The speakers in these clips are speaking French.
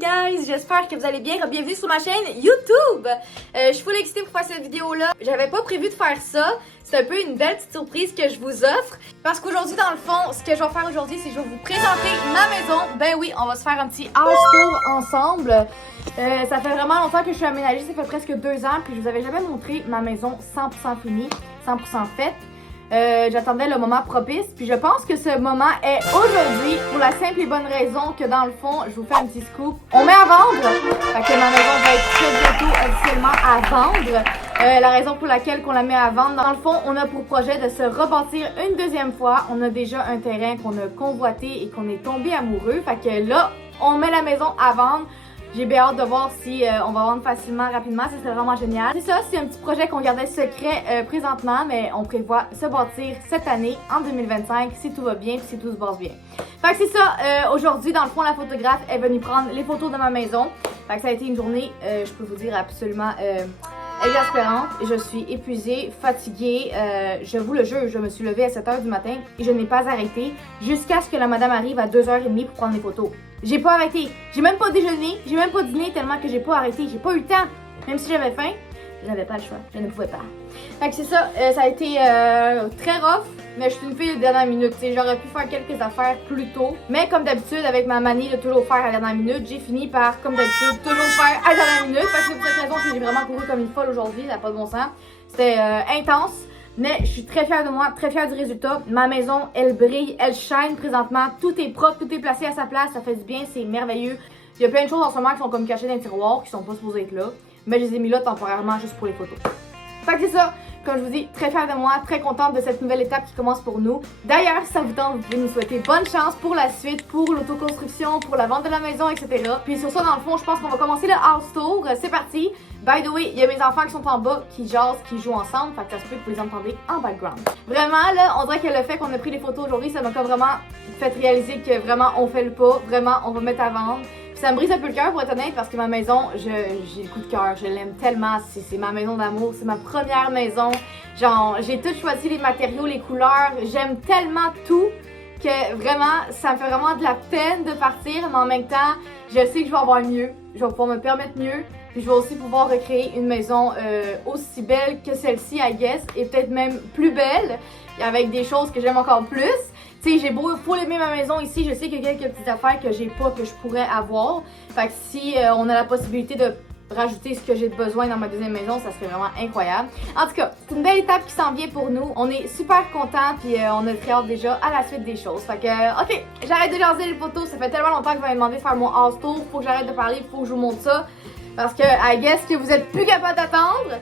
guys, j'espère que vous allez bien. Bienvenue sur ma chaîne YouTube. Je suis full excitée pour faire cette vidéo-là. J'avais pas prévu de faire ça. C'est un peu une belle petite surprise que je vous offre. Parce qu'aujourd'hui, dans le fond, ce que je vais faire aujourd'hui, c'est que je vais vous présenter ma maison. Ben oui, on va se faire un petit house tour ensemble. Ça fait vraiment longtemps que je suis aménagée, ça fait presque 2 ans. Puis je vous avais jamais montré ma maison 100% finie, 100% faite. J'attendais le moment propice, puis je pense que ce moment est aujourd'hui pour la simple et bonne raison que dans le fond, je vous fais un petit scoop. On met à vendre, fait que ma maison va être très bientôt officiellement à vendre. La raison pour laquelle qu'on la met à vendre, dans le fond, on a pour projet de se rebâtir une deuxième fois. On a déjà un terrain qu'on a convoité et qu'on est tombé amoureux, fait que là, on met la maison à vendre. J'ai bien hâte de voir si on va vendre facilement, rapidement, ça serait vraiment génial. C'est ça, c'est un petit projet qu'on gardait secret présentement, mais on prévoit se bâtir cette année, en 2025, si tout va bien, si tout se passe bien. Fait que c'est ça, aujourd'hui, dans le fond, la photographe est venue prendre les photos de ma maison. Fait que ça a été une journée, je peux vous dire, absolument exaspérante. Je suis épuisée, fatiguée, je vous le jure, je me suis levée à 7h du matin et je n'ai pas arrêté jusqu'à ce que la madame arrive à 2h30 pour prendre les photos. J'ai pas arrêté, j'ai même pas déjeuné, j'ai même pas dîné tellement que j'ai pas arrêté, j'ai pas eu le temps. Même si j'avais faim, j'avais pas le choix, je ne pouvais pas. Fait que c'est ça, ça a été très rough, mais je suis une fille de dernière minute, j'aurais pu faire quelques affaires plus tôt. Mais comme d'habitude, avec ma manie de toujours faire à la dernière minute, j'ai fini par, comme d'habitude, toujours faire à la dernière minute. Fait que c'est pour cette raison que j'ai vraiment couru comme une folle aujourd'hui, ça n'a pas de bon sens. C'était intense. Mais je suis très fière de moi, très fière du résultat. Ma maison, elle brille, elle shine présentement. Tout est propre, tout est placé à sa place. Ça fait du bien, c'est merveilleux. Il y a plein de choses en ce moment qui sont comme cachées dans les tiroirs, qui sont pas supposées être là. Mais je les ai mis là temporairement juste pour les photos. Fait que c'est ça. Comme je vous dis, très fière de moi, très contente de cette nouvelle étape qui commence pour nous. D'ailleurs, si ça vous tente, vous pouvez nous souhaiter bonne chance pour la suite, pour l'autoconstruction, pour la vente de la maison, etc. Puis sur ça, dans le fond, je pense qu'on va commencer le house tour. C'est parti! By the way, il y a mes enfants qui sont en bas, qui jasent, qui jouent ensemble, fait que ça se peut que vous les entendez en background. Vraiment, là, on dirait que le fait qu'on a pris les photos aujourd'hui, ça m'a comme vraiment fait réaliser que vraiment, on fait le pas, vraiment, on va mettre à vendre. Puis ça me brise un peu le cœur pour être honnête, parce que ma maison, j'ai le coup de cœur, je l'aime tellement, c'est ma maison d'amour, c'est ma première maison. Genre, j'ai tout choisi, les matériaux, les couleurs, j'aime tellement tout que vraiment, ça me fait vraiment de la peine de partir, mais en même temps, je sais que je vais avoir mieux, je vais pouvoir me permettre mieux. Puis je vais aussi pouvoir recréer une maison aussi belle que celle-ci, I guess, et peut-être même plus belle, avec des choses que j'aime encore plus. Tu sais, j'ai beau aimer ma maison ici, je sais qu'il y a quelques petites affaires que j'ai pas, que je pourrais avoir. Fait que si on a la possibilité de rajouter ce que j'ai besoin dans ma deuxième maison, ça serait vraiment incroyable. En tout cas, c'est une belle étape qui s'en vient pour nous. On est super contents, puis on a très hâte déjà à la suite des choses. Fait que, ok, j'arrête de jaser les photos. Ça fait tellement longtemps que vous m'avez demandé de faire mon house tour. Faut que j'arrête de parler, faut que je vous montre ça. Parce que, I guess que vous êtes plus capable d'attendre.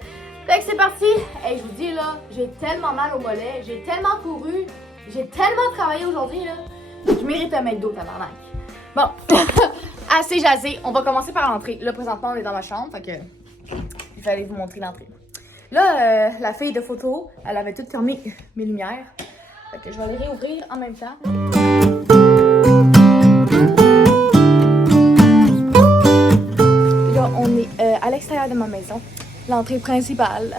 Fait que c'est parti! Hey, je vous dis là, j'ai tellement mal au mollet, j'ai tellement couru, j'ai tellement travaillé aujourd'hui là. Je mérite un McDo, tabarnak. Bon, assez jasé, on va commencer par l'entrée. Là, présentement, on est dans ma chambre, fait que il fallait vous montrer l'entrée. Là, la fille de photo, elle avait tout fermé mes lumières. Fait que je vais les réouvrir en même temps. Là, on est à l'extérieur de ma maison, l'entrée principale.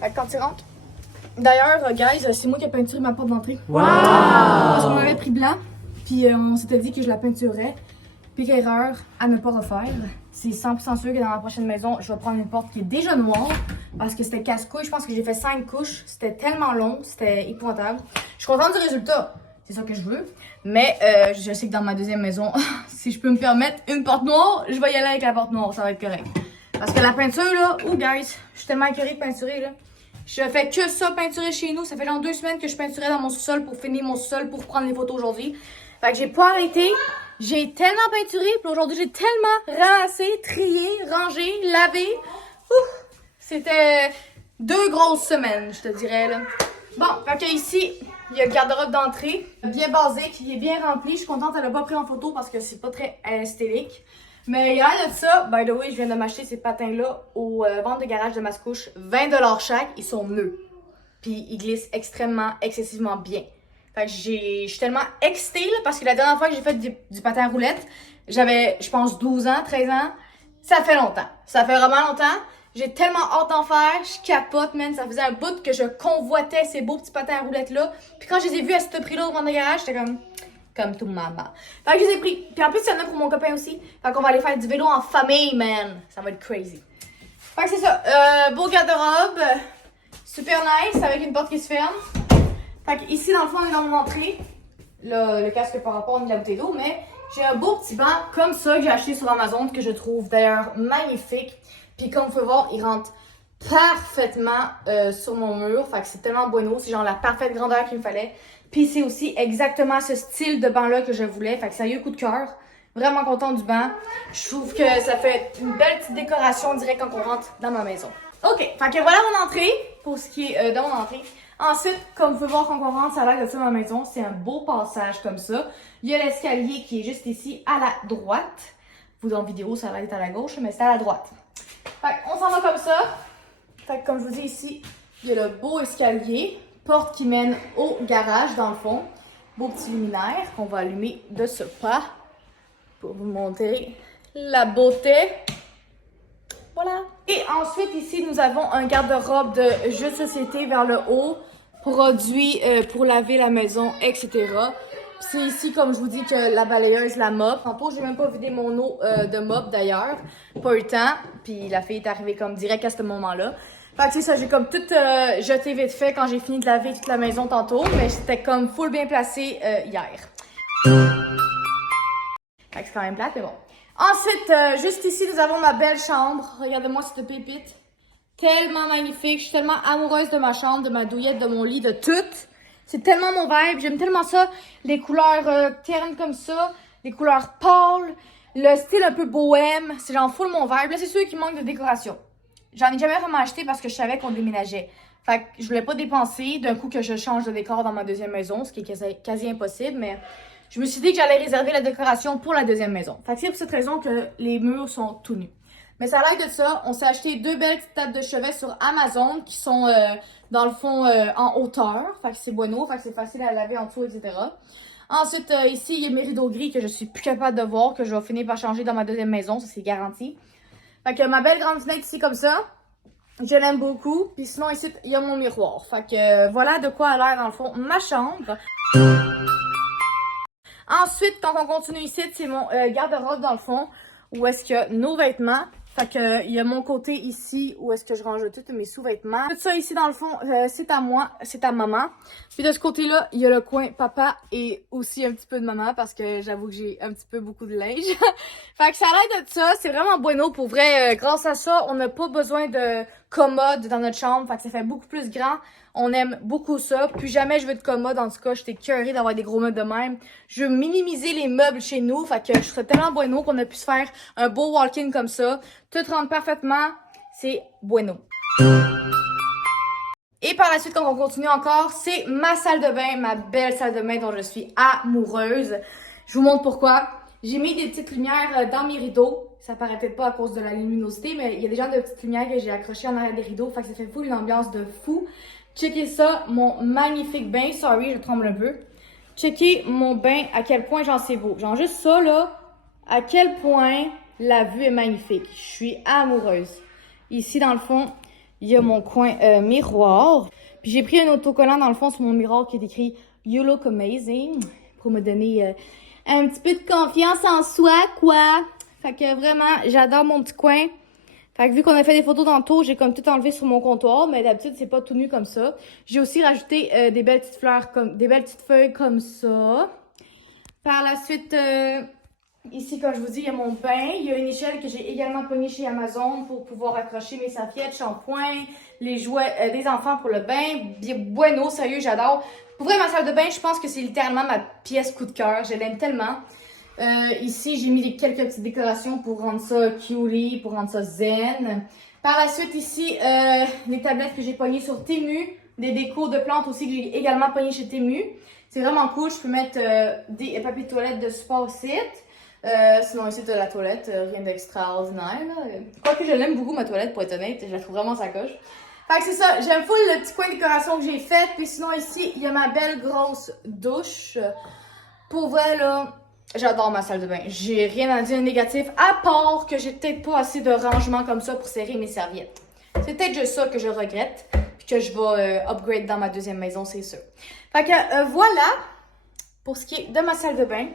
Fait que quand tu rentres, d'ailleurs, guys, c'est moi qui ai peinturé ma porte d'entrée. Wow! Parce qu'on avait pris blanc, puis on s'était dit que je la peinturais. Puis erreur à ne pas refaire. C'est 100% sûr que dans ma prochaine maison, je vais prendre une porte qui est déjà noire. Parce que c'était casse-couille. Je pense que j'ai fait 5 couches. C'était tellement long, c'était épouvantable. Je suis contente du résultat. C'est ça que je veux. Mais je sais que dans ma deuxième maison, si je peux me permettre une porte noire, je vais y aller avec la porte noire. Ça va être correct. Parce que la peinture, là, oh guys, je suis tellement écœurée de peinturer, là. Je fais que ça, peinturer chez nous. Ça fait genre 2 semaines que je peinturais dans mon sous-sol pour finir mon sous-sol pour prendre les photos aujourd'hui. Fait que j'ai pas arrêté. J'ai tellement peinturé. Puis aujourd'hui, j'ai tellement ramassé, trié, rangé, lavé. Ouh, c'était 2 grosses semaines, je te dirais, là. Bon, fait que ici, il y a le garde-robe d'entrée. Bien basique, il est bien rempli. Je suis contente, elle l'a pas pris en photo parce que c'est pas très esthétique. Mais il y a de ça, by the way, je viens de m'acheter ces patins-là au vente de garage de Mascouche. 20$ chaque, ils sont neufs. Puis ils glissent extrêmement, excessivement bien. Fait que je suis tellement excitée là, parce que la dernière fois que j'ai fait du patin à roulettes, j'avais, je pense, 12 ans, 13 ans. Ça fait longtemps. Ça fait vraiment longtemps. J'ai tellement hâte d'en faire. Je capote, man. Ça faisait un bout que je convoitais ces beaux petits patins à roulettes-là. Puis quand je les ai vus à ce prix-là au vente de garage, j'étais comme... Comme tout maman. Fait que je les ai pris. Puis en plus, il y en a pour mon copain aussi. Fait qu'on va aller faire du vélo en famille, man. Ça va être crazy. Fait que c'est ça. Beau garde-robe. Super nice avec une porte qui se ferme. Fait que ici, dans le fond, on est dans mon entrée. Là, le casque par rapport à la bouteille d'eau, mais j'ai un beau petit banc comme ça que j'ai acheté sur Amazon, que je trouve d'ailleurs magnifique. Puis comme vous pouvez voir, il rentre parfaitement sur mon mur. Fait que c'est tellement bueno, c'est genre la parfaite grandeur qu'il me fallait. Puis c'est aussi exactement ce style de banc-là que je voulais. Fait que sérieux, coup de cœur. Vraiment content du banc. Je trouve que ça fait une belle petite décoration direct quand on rentre dans ma maison. Ok, fait que voilà mon entrée, pour ce qui est de mon entrée. Ensuite, comme vous pouvez voir quand on rentre, ça a l'air de ça ma maison. C'est un beau passage comme ça. Il y a l'escalier qui est juste ici à la droite. Vous, dans la vidéo, ça va être à la gauche, mais c'est à la droite. Fait qu'on s'en va comme ça. Fait que comme je vous dis ici, il y a le beau escalier. Porte qui mène au garage, dans le fond. Beau petit luminaire qu'on va allumer de ce pas. Pour vous montrer la beauté. Voilà. Et ensuite, ici, nous avons un garde-robe de jeux de société vers le haut. Produits pour laver la maison, etc. C'est ici, comme je vous dis, que la balayeuse, la mop. Tantôt, j'ai même pas vidé mon eau de mop d'ailleurs. Pas eu le temps. Puis la fille est arrivée comme direct à ce moment-là. Fait que c'est ça, j'ai comme tout jeté vite fait quand j'ai fini de laver toute la maison tantôt. Mais c'était comme full bien placé hier. Fait que c'est quand même plate, mais bon. Ensuite, juste ici, nous avons ma belle chambre. Regardez-moi cette pépite. Tellement magnifique. Je suis tellement amoureuse de ma chambre, de ma douillette, de mon lit, de tout. C'est tellement mon vibe. J'aime tellement ça. Les couleurs ternes comme ça. Les couleurs pâles. Le style un peu bohème. C'est genre full mon vibe. Là, c'est sûr qu'il manque de décoration. J'en ai jamais vraiment acheté parce que je savais qu'on déménageait. Fait que je voulais pas dépenser d'un coup que je change de décor dans ma deuxième maison, ce qui est quasi impossible, mais je me suis dit que j'allais réserver la décoration pour la deuxième maison. Fait que c'est pour cette raison que les murs sont tout nus. Mais ça a l'air de ça. On s'est acheté 2 belles petites tables de chevet sur Amazon qui sont dans le fond en hauteur. Fait que c'est bueno, fait que c'est facile à laver en dessous, etc. Ensuite, ici, il y a mes rideaux gris que je suis plus capable de voir, que je vais finir par changer dans ma deuxième maison, ça c'est garanti. Fait que ma belle grande fenêtre ici comme ça, je l'aime beaucoup. Puis sinon ici, il y a mon miroir. Fait que voilà de quoi a l'air dans le fond ma chambre. Ensuite, quand on continue ici, c'est mon garde-robe dans le fond, où est-ce qu'il y a nos vêtements. Fait que il y a mon côté ici où est-ce que je range tous mes sous-vêtements. Tout ça ici dans le fond, c'est à moi, c'est à maman. Puis de ce côté-là, il y a le coin papa et aussi un petit peu de maman parce que j'avoue que j'ai un petit peu beaucoup de linge. Fait que ça a l'air de ça, c'est vraiment bueno pour vrai. Grâce à ça, on n'a pas besoin de commode dans notre chambre. Fait que ça fait beaucoup plus grand. On aime beaucoup ça. Plus jamais je veux de commode. En tout cas, j'étais curée d'avoir des gros meubles de même. Je veux minimiser les meubles chez nous. Fait que je serais tellement bueno qu'on a pu se faire un beau walk-in comme ça. Tout rentre parfaitement. C'est bueno. Et par la suite, quand on continue encore, c'est ma salle de bain, ma belle salle de bain dont je suis amoureuse. Je vous montre pourquoi. J'ai mis des petites lumières dans mes rideaux. Ça paraît peut-être pas à cause de la luminosité, mais il y a des genres de petites lumières que j'ai accrochées en arrière des rideaux. Fait que ça fait fou une ambiance de fou. Checkez ça, mon magnifique bain. Sorry, je tremble un peu. Checkez mon bain, à quel point j'en sais beau. Genre juste ça, là, à quel point la vue est magnifique. Je suis amoureuse. Ici, dans le fond, il y a mon coin miroir. Puis j'ai pris un autocollant dans le fond sur mon miroir qui est écrit « You look amazing » pour me donner un petit peu de confiance en soi, quoi. Fait que vraiment, j'adore mon petit coin. Fait que vu qu'on a fait des photos tantôt, j'ai comme tout enlevé sur mon comptoir, mais d'habitude, c'est pas tout nu comme ça. J'ai aussi rajouté des belles petites fleurs, des belles petites feuilles comme ça. Par la suite, ici, comme je vous dis, il y a mon bain. Il y a une échelle que j'ai également pognée chez Amazon pour pouvoir accrocher mes serviettes, shampoings, les jouets des enfants pour le bain. Bien bueno, sérieux, j'adore. Pour vrai, ma salle de bain, je pense que c'est littéralement ma pièce coup de cœur. Je l'aime tellement. Ici, j'ai mis quelques petites décorations pour rendre ça cutie, pour rendre ça zen. Par la suite, ici, les tablettes que j'ai pognées sur Temu. Des décos de plantes aussi que j'ai également pognées chez Temu. C'est vraiment cool. Je peux mettre des papiers de toilette de support site. Sinon, ici, t'as la toilette. Rien d'extraordinaire. Quoique je l'aime beaucoup, ma toilette, pour être honnête. Je la trouve vraiment sacoche. Fait que c'est ça. J'aime full le petit coin de décoration que j'ai fait. Puis sinon, ici, il y a ma belle grosse douche. Pour vrai, là... J'adore ma salle de bain. J'ai rien à dire de négatif, à part que j'ai peut-être pas assez de rangement comme ça pour serrer mes serviettes. C'est peut-être juste ça que je regrette, puis que je vais upgrade dans ma deuxième maison, c'est sûr. Fait que voilà. pour ce qui est de ma salle de bain.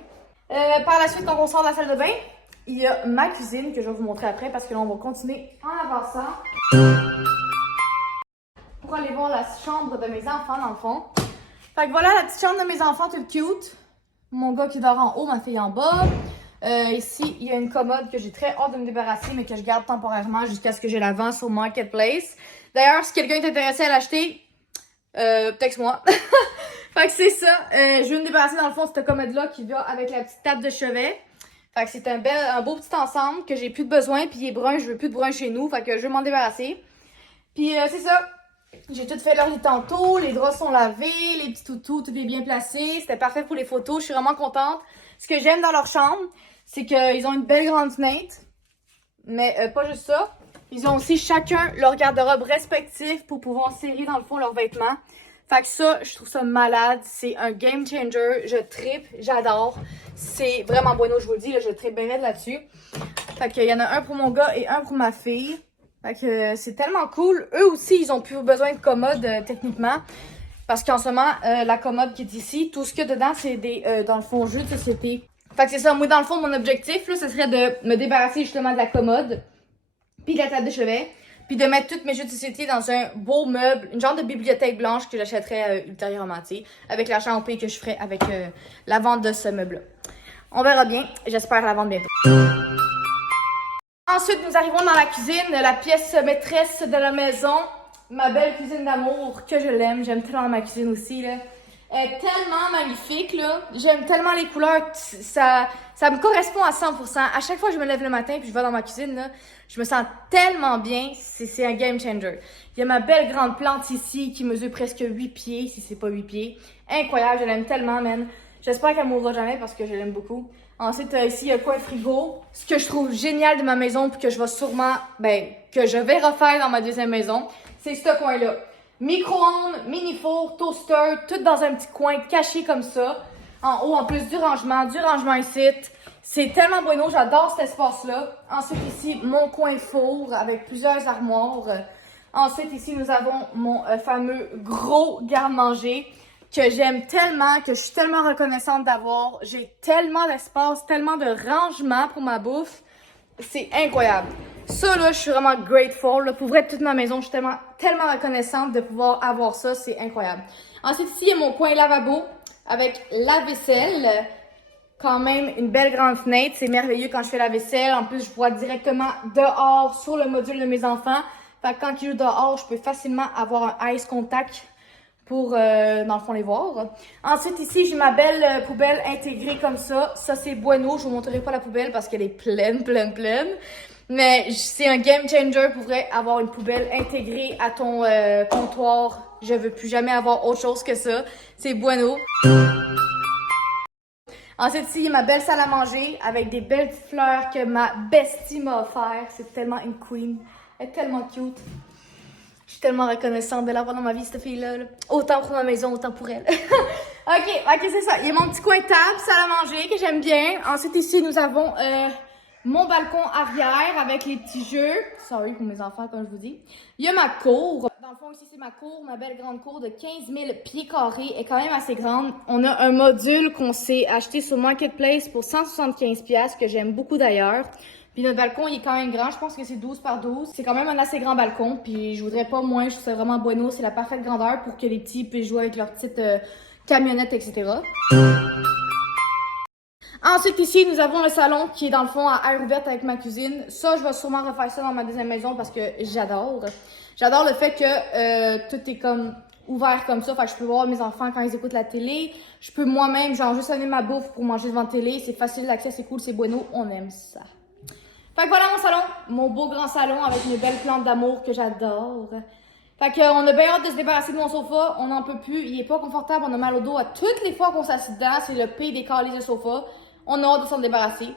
Par la suite, quand on sort de la salle de bain, il y a ma cuisine que je vais vous montrer après parce que là, on va continuer en avançant pour aller voir la chambre de mes enfants dans le fond. Fait que voilà la petite chambre de mes enfants, toute cute. Mon gars qui dort en haut, ma fille en bas. Ici, il y a une commode que j'ai très hâte de me débarrasser, mais que je garde temporairement jusqu'à ce que je la vende sur Marketplace. D'ailleurs, si quelqu'un est intéressé à l'acheter, texte-moi. Fait que c'est ça. Je vais me débarrasser dans le fond de cette commode-là qui vient avec la petite table de chevet. Fait que c'est un beau petit ensemble que j'ai plus de besoin. Puis il est brun, je veux plus de brun chez nous. Fait que je vais m'en débarrasser. Puis c'est ça. J'ai tout fait l'heure du tantôt. Les draps sont lavés, les petits toutous, tout est bien placé. C'était parfait pour les photos. Je suis vraiment contente. Ce que j'aime dans leur chambre, c'est qu'ils ont une belle grande fenêtre. Mais pas juste ça. Ils ont aussi chacun leur garde-robe respectif pour pouvoir serrer dans le fond leurs vêtements. Fait que ça, je trouve ça malade. C'est un game changer. Je trippe, j'adore. C'est vraiment bueno, je vous le dis. Là, je trippe bien là-dessus. Fait qu'il y en a un pour mon gars et un pour ma fille. Fait que c'est tellement cool. Eux aussi, ils ont plus besoin de commode techniquement. Parce qu'en ce moment, la commode qui est ici, tout ce qu'il y a dedans, c'est des, dans le fond, jeux de société. Fait que c'est ça. Moi, dans le fond, mon objectif, là, ce serait de me débarrasser justement de la commode. Puis de la table de chevet. Puis de mettre tous mes jeux de société dans un beau meuble, une genre de bibliothèque blanche que j'achèterais ultérieurement, tu sais, avec l'argent au pays que je ferais avec la vente de ce meuble-là. On verra bien. J'espère la vendre bientôt. Ensuite, nous arrivons dans la cuisine, la pièce maîtresse de la maison. Ma belle cuisine d'amour, que je l'aime. J'aime tellement ma cuisine aussi, là. Elle est tellement magnifique, là. J'aime tellement les couleurs. Ça me correspond à 100%. À chaque fois que je me lève le matin puis je vais dans ma cuisine, là, je me sens tellement bien. C'est un game changer. Il y a ma belle grande plante ici qui mesure presque 8 pieds, si c'est pas 8 pieds. Incroyable, je l'aime tellement, man. J'espère qu'elle mourra jamais parce que je l'aime beaucoup. Ensuite, ici, il y a un coin frigo. Ce que je trouve génial de ma maison puis que je vais sûrement, que je vais refaire dans ma deuxième maison, c'est ce coin-là. Micro-ondes, mini-four, toaster, tout dans un petit coin caché comme ça. En haut, en plus, du rangement ici. C'est tellement bueno, j'adore cet espace-là. Ensuite, ici, mon coin four avec plusieurs armoires. Ensuite, ici, nous avons mon fameux gros garde-manger que j'aime tellement, que je suis tellement reconnaissante d'avoir. J'ai tellement d'espace, tellement de rangement pour ma bouffe. C'est incroyable. Ça, là, je suis vraiment grateful. Là. Pour vrai, toute ma maison, je suis tellement reconnaissante de pouvoir avoir ça. C'est incroyable. Ensuite, ici, il y a mon coin lavabo avec la vaisselle. Quand même, une belle grande fenêtre. C'est merveilleux quand je fais la vaisselle. En plus, je vois directement dehors sur le module de mes enfants. Fait que quand ils jouent dehors, je peux facilement avoir un ice contact pour, dans le fond, les voir. Ensuite, ici, j'ai ma belle poubelle intégrée comme ça. Ça, c'est bueno. Je vous montrerai pas la poubelle parce qu'elle est pleine. Mais c'est un game changer pour vrai, avoir une poubelle intégrée à ton comptoir. Je veux plus jamais avoir autre chose que ça. C'est bueno. Ensuite, ici, il y a ma belle salle à manger avec des belles petites fleurs que ma bestie m'a offert. C'est tellement une queen. Elle est tellement cute. Je suis tellement reconnaissante de l'avoir dans ma vie, cette fille-là. Là. Autant pour ma maison, autant pour elle. ok, c'est ça. Il y a mon petit coin de table, salle à manger, que j'aime bien. Ensuite, ici, nous avons mon balcon arrière avec les petits jeux. Sorry pour mes enfants, comme je vous dis. Il y a ma cour. Dans le fond, ici, c'est ma cour, ma belle grande cour de 15 000 pieds carrés. Elle est quand même assez grande. On a un module qu'on s'est acheté sur Marketplace pour 175$, que j'aime beaucoup d'ailleurs. Puis notre balcon, il est quand même grand. Je pense que c'est 12 par 12. C'est quand même un assez grand balcon. Puis je voudrais pas moins. Je trouve ça vraiment bueno. C'est la parfaite grandeur pour que les petits puissent jouer avec leur petite camionnette, etc. Ensuite, ici, nous avons le salon qui est dans le fond à air ouverte avec ma cuisine. Ça, je vais sûrement refaire ça dans ma deuxième maison parce que j'adore. J'adore le fait que tout est comme ouvert comme ça. Fait que je peux voir mes enfants quand ils écoutent la télé. Je peux moi-même, genre, juste amener ma bouffe pour manger devant la télé. C'est facile d'accès, c'est cool, c'est bueno. On aime ça. Fait que voilà mon salon, mon beau grand salon avec mes belles plantes d'amour que j'adore. Fait qu'on a bien hâte de se débarrasser de mon sofa, on n'en peut plus, il est pas confortable, on a mal au dos à toutes les fois qu'on s'assied dedans, c'est le pire des calices de sofa. On a hâte de s'en débarrasser.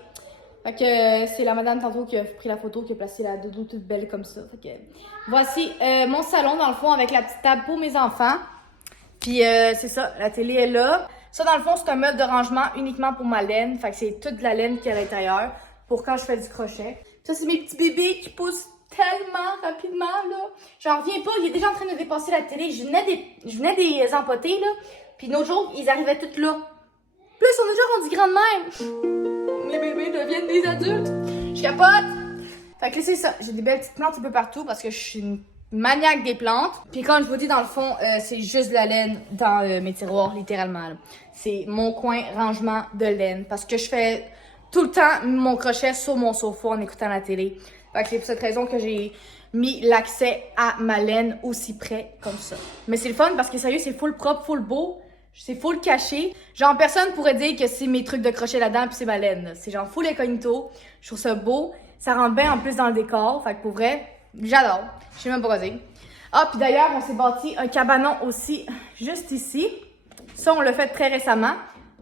Fait que c'est la madame tantôt qui a pris la photo, qui a placé la doudou toute belle comme ça. Fait que voici mon salon dans le fond avec la petite table pour mes enfants. Puis c'est ça, la télé est là. Ça dans le fond c'est un meuble de rangement uniquement pour ma laine, fait que c'est toute la laine qui est à l'intérieur. Pour quand je fais du crochet. Ça, c'est mes petits bébés qui poussent tellement rapidement, là. J'en reviens pas, il est déjà en train de dépasser la télé. Je venais des empoter, là. Puis l'autre jour, ils arrivaient tous là. Plus, on est déjà rendu grand de même. Mes bébés deviennent des adultes. Je capote. Fait que là, c'est ça. J'ai des belles petites plantes un peu partout parce que je suis une maniaque des plantes. Puis quand je vous dis, dans le fond, c'est juste de la laine dans mes tiroirs, littéralement. C'est mon coin rangement de laine parce que je fais tout le temps mon crochet sur mon sofa en écoutant la télé. Fait que c'est pour cette raison que j'ai mis l'accès à ma laine aussi près comme ça. Mais c'est le fun parce que sérieux, c'est full propre, full beau. C'est full caché. Genre, personne pourrait dire que c'est mes trucs de crochet là-dedans puis c'est ma laine. C'est genre full incognito. Je trouve ça beau. Ça rentre bien en plus dans le décor. Fait que pour vrai, j'adore. Je sais même pas quoi dire. Ah, puis d'ailleurs, on s'est bâti un cabanon aussi juste ici. Ça, on l'a fait très récemment.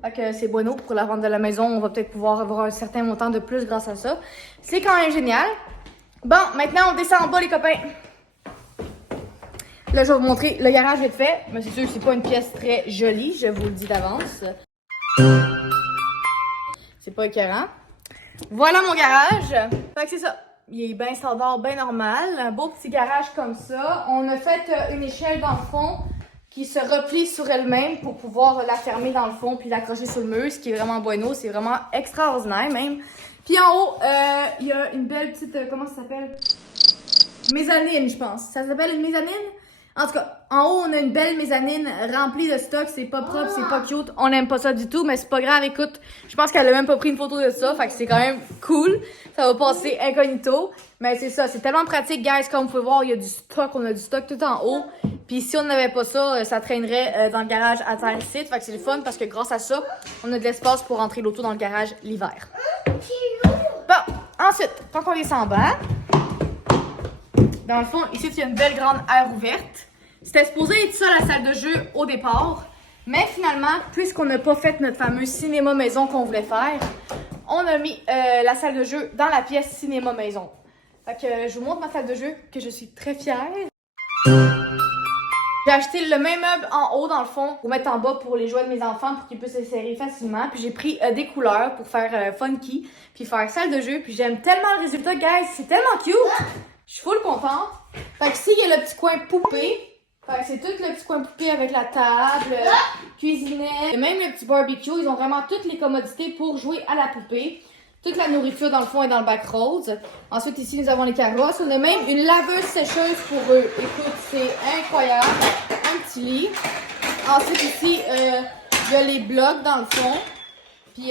Fait que c'est bueno pour la vente de la maison. On va peut-être pouvoir avoir un certain montant de plus grâce à ça. C'est quand même génial. Bon, maintenant, on descend en bas, les copains. Là, je vais vous montrer le garage vite fait. Mais c'est sûr que c'est pas une pièce très jolie, je vous le dis d'avance. C'est pas écœurant. Voilà mon garage. Fait que c'est ça. Il est bien standard, bien normal. Un beau petit garage comme ça. On a fait une échelle dans le fond qui se replie sur elle-même pour pouvoir la fermer dans le fond puis l'accrocher sur le mur, ce qui est vraiment bueno. C'est vraiment extraordinaire même. Puis en haut, il y a une belle petite, comment ça s'appelle? Mezzanine, je pense. Ça s'appelle une mezzanine? En tout cas, en haut, on a une belle mezzanine remplie de stock. C'est pas propre, c'est pas cute. On n'aime pas ça du tout, mais c'est pas grave. Écoute, je pense qu'elle a même pas pris une photo de ça. Fait que c'est quand même cool. Ça va passer incognito. Mais c'est ça, c'est tellement pratique, guys. Comme vous pouvez voir, il y a du stock. On a du stock tout en haut. Puis si on n'avait pas ça, ça traînerait dans le garage à terre ici. Fait que c'est le fun parce que grâce à ça, on a de l'espace pour rentrer l'auto dans le garage l'hiver. Bon, ensuite, quand on descend en bas, dans le fond, ici, il y a une belle grande aire ouverte. C'était supposé être ça la salle de jeu au départ. Mais finalement, puisqu'on n'a pas fait notre fameux cinéma maison qu'on voulait faire, on a mis la salle de jeu dans la pièce cinéma maison. Fait que je vous montre ma salle de jeu, que je suis très fière. J'ai acheté le même meuble en haut, dans le fond, pour mettre en bas pour les jouets de mes enfants, pour qu'ils puissent se serrer facilement. Puis j'ai pris des couleurs pour faire funky, puis faire salle de jeu. Puis j'aime tellement le résultat, guys. C'est tellement cute. Je suis full contente. Fait que ici, il y a le petit coin poupée. Fait que c'est tout le petit coin poupée avec la table, cuisinette, et même le petit barbecue. Ils ont vraiment toutes les commodités pour jouer à la poupée. Toute la nourriture dans le fond est dans le bac rose. Ensuite, ici, nous avons les carrosses. On a même une laveuse sécheuse pour eux. Écoute, c'est incroyable. Un petit lit. Ensuite, ici, il y a les blocs dans le fond. Puis,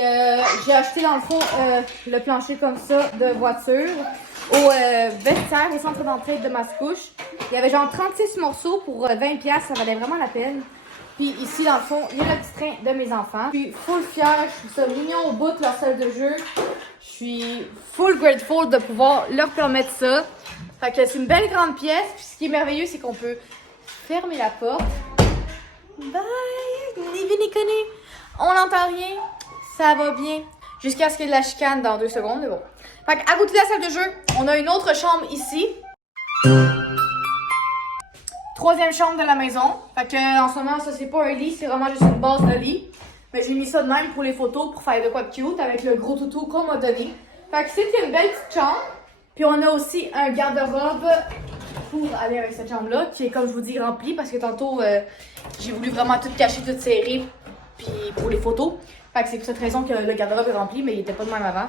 j'ai acheté dans le fond le plancher comme ça de voiture au vestiaire, au centre d'entrée de Mascouche. Il y avait genre 36 morceaux pour 20$. Ça valait vraiment la peine. Puis ici, dans le fond, il y a le petit train de mes enfants. Je suis full fière, je trouve ça mignon au bout de leur salle de jeu. Je suis full grateful de pouvoir leur permettre ça. Fait que c'est une belle grande pièce. Puis ce qui est merveilleux, c'est qu'on peut fermer la porte. Bye! Ni vu ni connu. On n'entend rien. Ça va bien. Jusqu'à ce qu'il y ait de la chicane dans 2 secondes, mais bon. Fait qu'à côté de la salle de jeu, on a une autre chambre ici. 3e chambre de la maison. Fait que en ce moment, ça c'est pas un lit, c'est vraiment juste une base de lit. Mais j'ai mis ça de même pour les photos, pour faire de quoi de cute avec le gros toutou qu'on m'a donné. Fait que c'est une belle petite chambre. Puis on a aussi un garde-robe pour aller avec cette chambre-là, qui est comme je vous dis rempli parce que tantôt j'ai voulu vraiment tout cacher, tout serrer, puis pour les photos. Fait que c'est pour cette raison que le garde-robe est rempli, mais il était pas de même avant.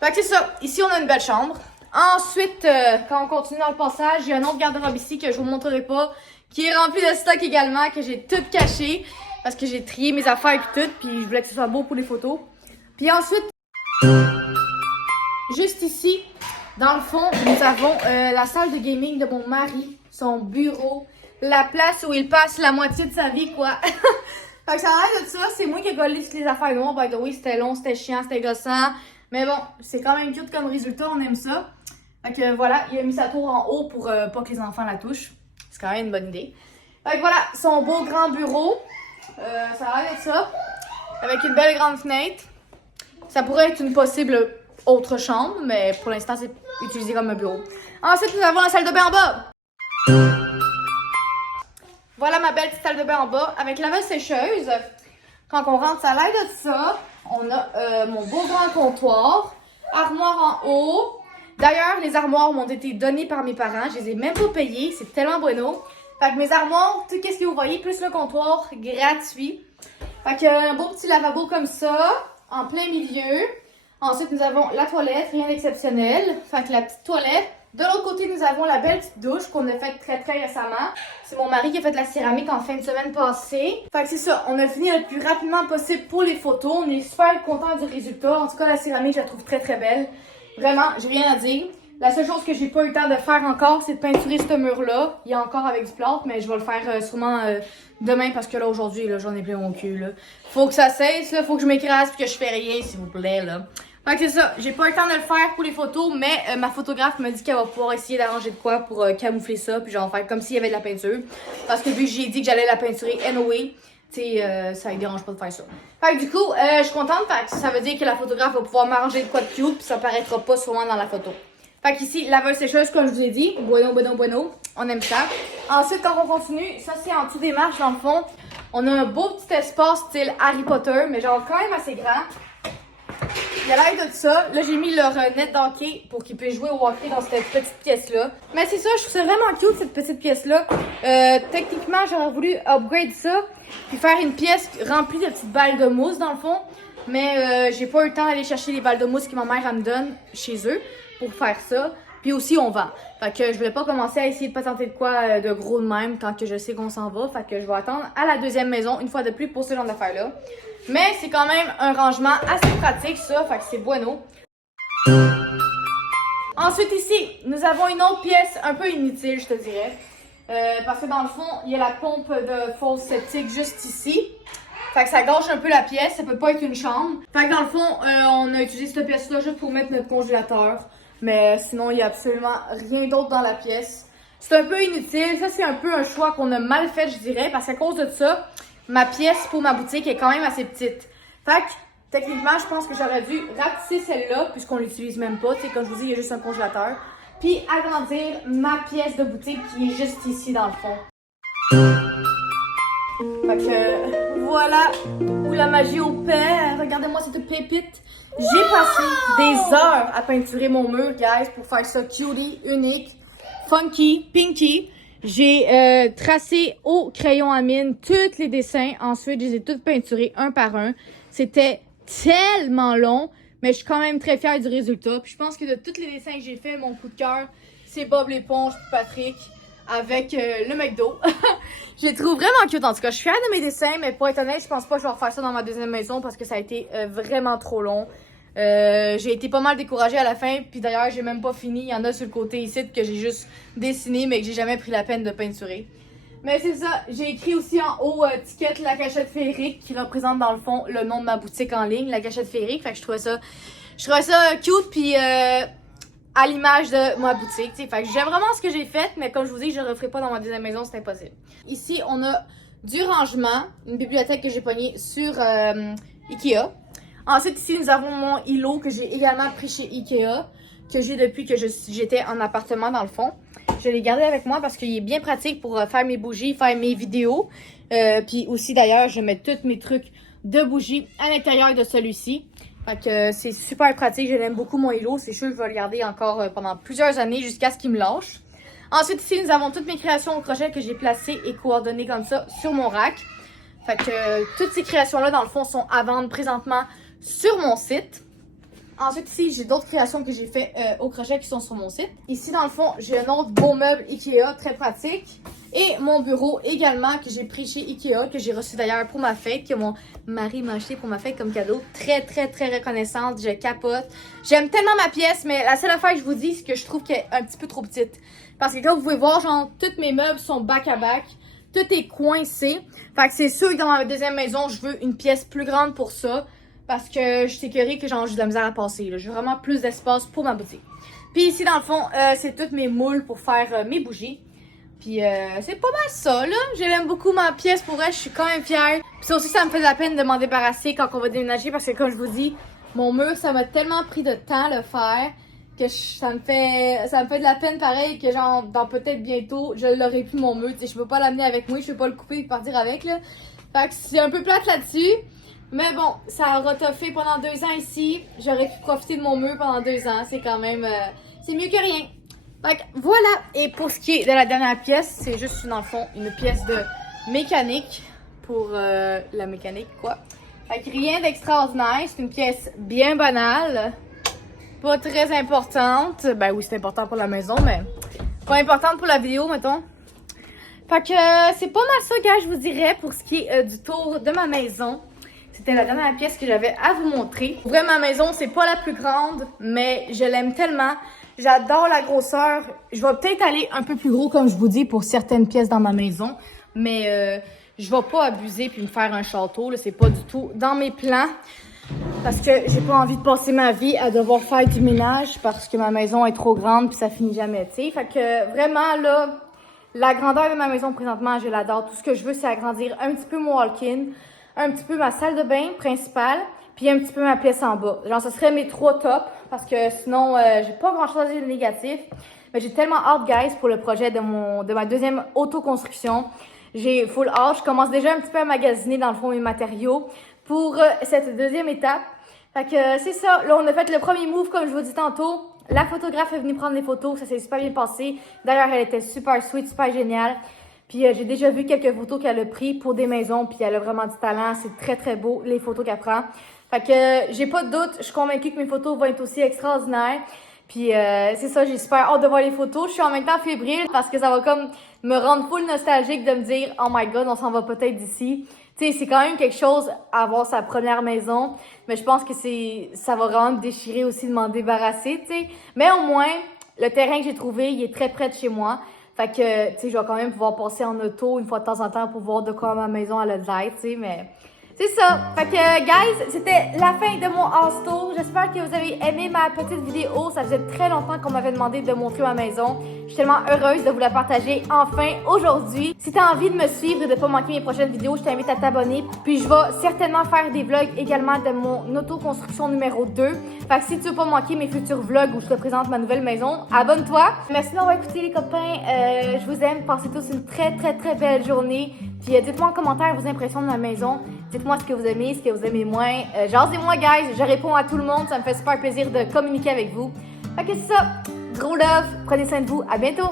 Fait que c'est ça. Ici on a une belle chambre. Ensuite, quand on continue dans le passage, il y a un autre garde-robe ici que je vous montrerai pas, qui est rempli de stock également, que j'ai tout caché, parce que j'ai trié mes affaires et tout, puis je voulais que ce soit beau pour les photos. Puis ensuite, juste ici, dans le fond, nous avons la salle de gaming de mon mari, son bureau, la place où il passe la moitié de sa vie, quoi. Fait que ça a l'air de ça, c'est moi qui ai collé toutes les affaires noires, by the way, c'était long, c'était chiant, c'était gossant. Mais bon, c'est quand même cute comme résultat, on aime ça. Fait que voilà, il a mis sa tour en haut pour pas que les enfants la touchent. C'est quand même une bonne idée. Fait que voilà, son beau grand bureau. Ça a l'air d'être ça. Avec une belle grande fenêtre. Ça pourrait être une possible autre chambre, mais pour l'instant, c'est utilisé comme un bureau. Ensuite, nous avons la salle de bain en bas. Voilà ma belle petite salle de bain en bas avec laveuse sécheuse. Quand on rentre, ça a l'air de ça. On a mon beau grand comptoir, armoire en haut. D'ailleurs, les armoires m'ont été données par mes parents. Je les ai même pas payées. C'est tellement bueno. Fait que mes armoires, tout ce que vous voyez, plus le comptoir, gratuit. Fait que un beau petit lavabo comme ça, en plein milieu. Ensuite, nous avons la toilette, rien d'exceptionnel. Fait que la petite toilette. De l'autre côté, nous avons la belle petite douche qu'on a faite très récemment. C'est mon mari qui a fait de la céramique en fin de semaine passée. Fait que c'est ça, on a fini le plus rapidement possible pour les photos. On est super contents du résultat. En tout cas, la céramique, je la trouve très belle. Vraiment, j'ai rien à dire. La seule chose que j'ai pas eu le temps de faire encore, c'est de peinturer ce mur-là. Il y a encore avec du plâtre, mais je vais le faire sûrement demain parce que là, aujourd'hui, j'en ai plein mon cul. Là. Faut que ça cesse, là. Faut que je m'écrase et que je fais rien, s'il vous plaît. Là. Fait que c'est ça, j'ai pas eu le temps de le faire pour les photos, mais ma photographe m'a dit qu'elle va pouvoir essayer d'arranger de quoi pour camoufler ça, puis genre faire comme s'il y avait de la peinture. Parce que vu que j'ai dit que j'allais la peinturer anyway, tu sais, ça ne dérange pas de faire ça. Fait que du coup, je suis contente, fait que ça veut dire que la photographe va pouvoir m'arranger de quoi de cute, puis ça paraîtra pas sûrement dans la photo. Fait qu'ici, laveuse sécheuse, comme je vous ai dit, bueno, on aime ça. Ensuite, quand on continue, ça c'est en dessous des marches dans le fond. On a un beau petit espace style Harry Potter, mais genre quand même assez grand. Il y a l'air de ça. Là, j'ai mis leur net d'hockey pour qu'ils puissent jouer au hockey dans cette petite pièce-là. Mais c'est ça, je trouve ça vraiment cute, cette petite pièce-là. Techniquement, j'aurais voulu upgrade ça, puis faire une pièce remplie de petites balles de mousse, dans le fond. Mais j'ai pas eu le temps d'aller chercher les balles de mousse que ma mère me donne chez eux pour faire ça. Puis aussi, on vend. Fait que je voulais pas commencer à essayer de patenter de quoi de gros de même tant que je sais qu'on s'en va. Fait que je vais attendre à la deuxième maison, une fois de plus, pour ce genre d'affaires-là. Mais c'est quand même un rangement assez pratique, ça. Fait que c'est bueno. Ensuite, ici, nous avons une autre pièce un peu inutile, je te dirais. Parce que dans le fond, il y a la pompe de fosse septique juste ici. Fait que ça gâche un peu la pièce. Ça peut pas être une chambre. Fait que dans le fond, on a utilisé cette pièce-là juste pour mettre notre congélateur. Mais sinon, il n'y a absolument rien d'autre dans la pièce. C'est un peu inutile. Ça, c'est un peu un choix qu'on a mal fait, je dirais. Parce qu'à cause de ça, ma pièce pour ma boutique est quand même assez petite. Fait que, techniquement, je pense que j'aurais dû rapetisser celle-là, puisqu'on l'utilise même pas. Tu sais, comme je vous dis, il y a juste un congélateur. Puis agrandir ma pièce de boutique qui est juste ici, dans le fond. Fait que, voilà où la magie opère. Regardez-moi cette pépite. J'ai passé des heures à peinturer mon mur, guys, pour faire ça cutie, unique, funky, pinky. J'ai tracé au crayon à mine tous les dessins. Ensuite, je les ai tous peinturés un par un. C'était tellement long, mais je suis quand même très fière du résultat. Puis je pense que de tous les dessins que j'ai fait, mon coup de cœur, c'est Bob l'éponge et Patrick avec le McDo. Je les trouve vraiment cute. En tout cas, je suis fière de mes dessins, mais pour être honnête, je pense pas que je vais refaire ça dans ma deuxième maison parce que ça a été vraiment trop long. J'ai été pas mal découragée à la fin, puis d'ailleurs j'ai même pas fini. Il y en a sur le côté ici que j'ai juste dessiné mais que j'ai jamais pris la peine de peinturer. Mais c'est ça, j'ai écrit aussi en haut ticket la cachette féerique qui représente dans le fond le nom de ma boutique en ligne, la cachette féerique. Fait que je trouvais ça cute puis à l'image de ma boutique. T'sais. Fait que j'aime vraiment ce que j'ai fait, mais comme je vous dis, je le referai pas dans ma deuxième maison, c'est impossible. Ici on a du rangement, une bibliothèque que j'ai pognée sur Ikea. Ensuite, ici, nous avons mon îlot que j'ai également pris chez Ikea, que j'ai depuis que j'étais en appartement dans le fond. Je l'ai gardé avec moi parce qu'il est bien pratique pour faire mes bougies, faire mes vidéos. Puis aussi, d'ailleurs, je mets tous mes trucs de bougies à l'intérieur de celui-ci. Fait que c'est super pratique, je l'aime beaucoup mon îlot. C'est sûr que je vais le garder encore pendant plusieurs années jusqu'à ce qu'il me lâche. Ensuite, ici, nous avons toutes mes créations au crochet que j'ai placées et coordonnées comme ça sur mon rack. Fait que toutes ces créations-là, dans le fond, sont à vendre présentement sur mon site. Ensuite, ici, j'ai d'autres créations que j'ai fait au crochet qui sont sur mon site. Ici, dans le fond, j'ai un autre beau meuble Ikea, très pratique. Et mon bureau également, que j'ai pris chez Ikea, que j'ai reçu d'ailleurs pour ma fête, que mon mari m'a acheté pour ma fête comme cadeau. Très reconnaissante, je capote. J'aime tellement ma pièce, mais la seule affaire que je vous dis, c'est que je trouve qu'elle est un petit peu trop petite. Parce que comme vous pouvez voir, genre, tous mes meubles sont back à back. Tout est coincé. Fait que c'est sûr que dans ma deuxième maison, je veux une pièce plus grande pour ça. Parce que je suis écœurée que j'ai de la misère à passer. Là. J'ai vraiment plus d'espace pour ma boutique. Puis ici, dans le fond, c'est toutes mes moules pour faire mes bougies. Puis c'est pas mal ça, là. J'aime beaucoup ma pièce. Pour vrai, je suis quand même fière. Puis ça aussi, ça me fait de la peine de m'en débarrasser quand on va déménager. Parce que comme je vous dis, mon mur, ça m'a tellement pris de temps à le faire. Que ça me fait de la peine pareil. Que genre, dans peut-être bientôt, je l'aurai plus mon mur. T'sais, je peux pas l'amener avec moi. Je peux pas le couper et partir avec, là. Fait que c'est un peu plate là-dessus. Mais bon, ça aura toffé pendant 2 ans ici. J'aurais pu profiter de mon mur pendant 2 ans. C'est quand même... c'est mieux que rien. Fait que voilà. Et pour ce qui est de la dernière pièce, c'est juste dans le fond une pièce de mécanique pour la mécanique, quoi. Fait que rien d'extraordinaire, c'est une pièce bien banale, pas très importante. Ben oui, c'est important pour la maison, mais pas importante pour la vidéo, mettons. Fait que c'est pas mal ça, gars, je vous dirais, pour ce qui est du tour de ma maison. C'était la dernière pièce que j'avais à vous montrer. Vraiment, ma maison, c'est pas la plus grande, mais je l'aime tellement. J'adore la grosseur. Je vais peut-être aller un peu plus gros, comme je vous dis, pour certaines pièces dans ma maison. Mais je vais pas abuser puis me faire un château. C'est pas du tout dans mes plans. Parce que j'ai pas envie de passer ma vie à devoir faire du ménage parce que ma maison est trop grande puis ça finit jamais, tu sais. Fait que vraiment, là, la grandeur de ma maison présentement, je l'adore. Tout ce que je veux, c'est agrandir un petit peu mon walk-in, un petit peu ma salle de bain principale, puis un petit peu ma pièce en bas. Genre, ce serait mes 3 tops, parce que sinon, j'ai pas grand-chose à dire de négatif. Mais j'ai tellement hâte, guys, pour le projet de ma deuxième autoconstruction. J'ai full hâte. Je commence déjà un petit peu à magasiner, dans le fond, mes matériaux pour cette deuxième étape. Fait que c'est ça. Là, on a fait le premier move, comme je vous dis tantôt. La photographe est venue prendre des photos. Ça s'est super bien passé. D'ailleurs, elle était super sweet, super géniale. Puis j'ai déjà vu quelques photos qu'elle a prises pour des maisons, puis elle a vraiment du talent. C'est très, très beau, les photos qu'elle prend. Fait que j'ai pas de doute, je suis convaincue que mes photos vont être aussi extraordinaires. Puis c'est ça, j'ai super hâte de voir les photos. Je suis en même temps fébrile parce que ça va comme me rendre full nostalgique de me dire « Oh my God, on s'en va peut-être d'ici ». Tu sais, c'est quand même quelque chose à avoir sa première maison. Mais je pense que ça va vraiment me déchirer aussi de m'en débarrasser, tu sais. Mais au moins, le terrain que j'ai trouvé, il est très près de chez moi. Fait que, tu sais, je vais quand même pouvoir passer en auto une fois de temps en temps pour voir de quoi ma maison elle a l'air, tu sais, mais c'est ça. Fait que, guys, c'était la fin de mon house tour. J'espère que vous avez aimé ma petite vidéo. Ça faisait très longtemps qu'on m'avait demandé de montrer ma maison. Je suis tellement heureuse de vous la partager enfin aujourd'hui. Si t'as envie de me suivre et de pas manquer mes prochaines vidéos, je t'invite à t'abonner. Puis je vais certainement faire des vlogs également de mon autoconstruction numéro 2. Fait que si tu veux pas manquer mes futurs vlogs où je te présente ma nouvelle maison, abonne-toi. Merci d'avoir écouté les copains. Je vous aime. Passez tous une très, très, très belle journée. Puis dites-moi en commentaire vos impressions de ma maison. Dites-moi ce que vous aimez, ce que vous aimez moins. Jasez-moi, guys. Je réponds à tout le monde. Ça me fait super plaisir de communiquer avec vous. Fait que c'est ça. Gros love. Prenez soin de vous. À bientôt.